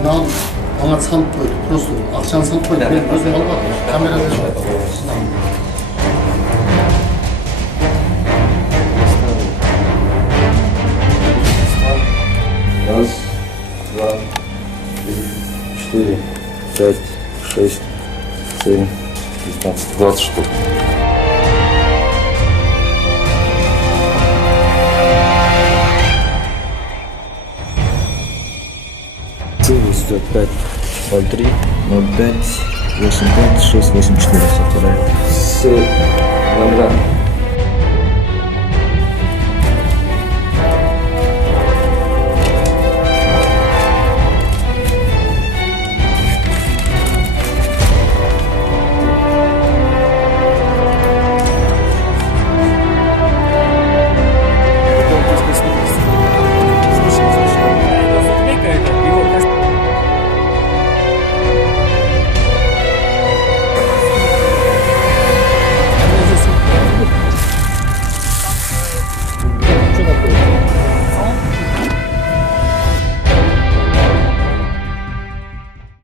мынаған маған салып қойды, просто ақшаны салып қойды, мен өзім албадым, камерада жоқ. Раз, два, три, 4, 5, 6, 7, 15, 20 штук. Идет 5, 03, 05, 85, 6, 8, 4. С номера